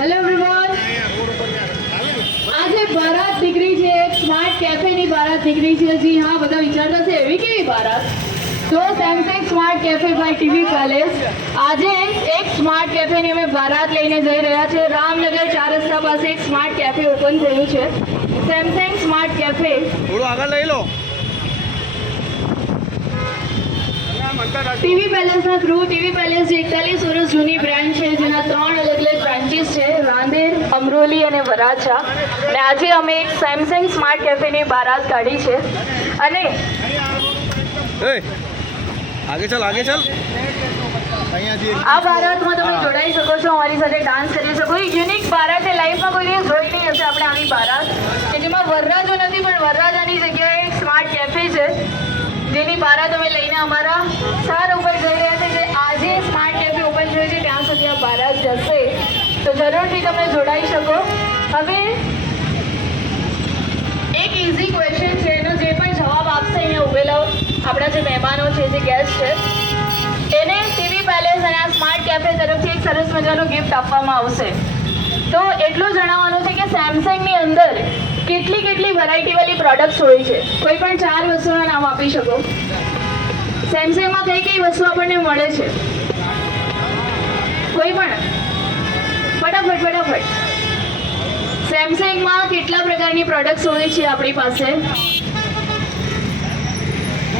Hello everyone, આજે બારાત નીકળી છે, એક સ્માર્ટ કેફેની બારાત નીકળી છે. જી હા, બધા વિચારતા છે એવી કેવી બારાત? તો Samsung smart cafe by TV palace આજે એક સ્માર્ટ કેફેની અમે બારાત લઈને જઈ રહ્યા છે. રામનગર 4 રસ્તા પાસે એક સ્માર્ટ કેફે ઓપન થયું છે, સેમસંગ સ્માર્ટ કેફે. થોડું આગળ લઈ લો. ટીવી પેલેસના થ્રુ, ટીવી પેલેસ 41 વર્ષ જૂની બ્રાન્ડ છે, જેના 3 અલગ અલગ બ્રાન્ચીસ છે, રાંદેર, અમરોલી અને વરાછા. અને આજે અમે એક સેમસંગ સ્માર્ટ કેફેની બારાત કાઢી છે. અને આગે ચાલ, આગે ચાલ. આ બારાતમાં તમે જોડાઈ શકો છો, અમારી સાથે ડાન્સ કરી શકો. એક યુનિક બારાત એ લાઈફમાં કોઈ દિવસ જોઈ નહીં હશે આપણે આવી બારાત, કે જેમાં વરરાજો નથી પણ વરરાજાની જગ્યાએ એક સ્માર્ટ કેફે છે, જેની બારાત અમે લઈને અમારા સ્થાન ઉપર જઈ રહ્યા છે. જે આજે સ્માર્ટ કેફે ઓપન થયું છે ત્યાં સુધી આ બારાત જશે, તો જરૂરથી તમે જોડાઈ શકો. હવે એક ઇઝી ક્વેશ્ચન છે, એનો જે પણ જવાબ આપશે અહીંયા ઉભેલા આપણા જે મહેમાનો છે, જે ગેસ્ટ છે, એને ટીવી પેલેસ અને આ સ્માર્ટ કેફે તરફથી એક સરસ મજાનું ગિફ્ટ આપવામાં આવશે. તો એટલું જણાવવાનું છે કે સેમસંગની અંદર કેટલી કેટલી વેરાયટીવાળી પ્રોડક્ટ્સ હોય છે. કોઈ પણ 4 વસ્તુના નામ આપી શકો. સેમસંગમાં કઈ કઈ વસ્તુ આપણને મળે છે? કોઈ પણ ફટાફટ. સેમસંગમાં કેટલા પ્રકારની પ્રોડક્ટ્સ હોય છે આપણી પાસે?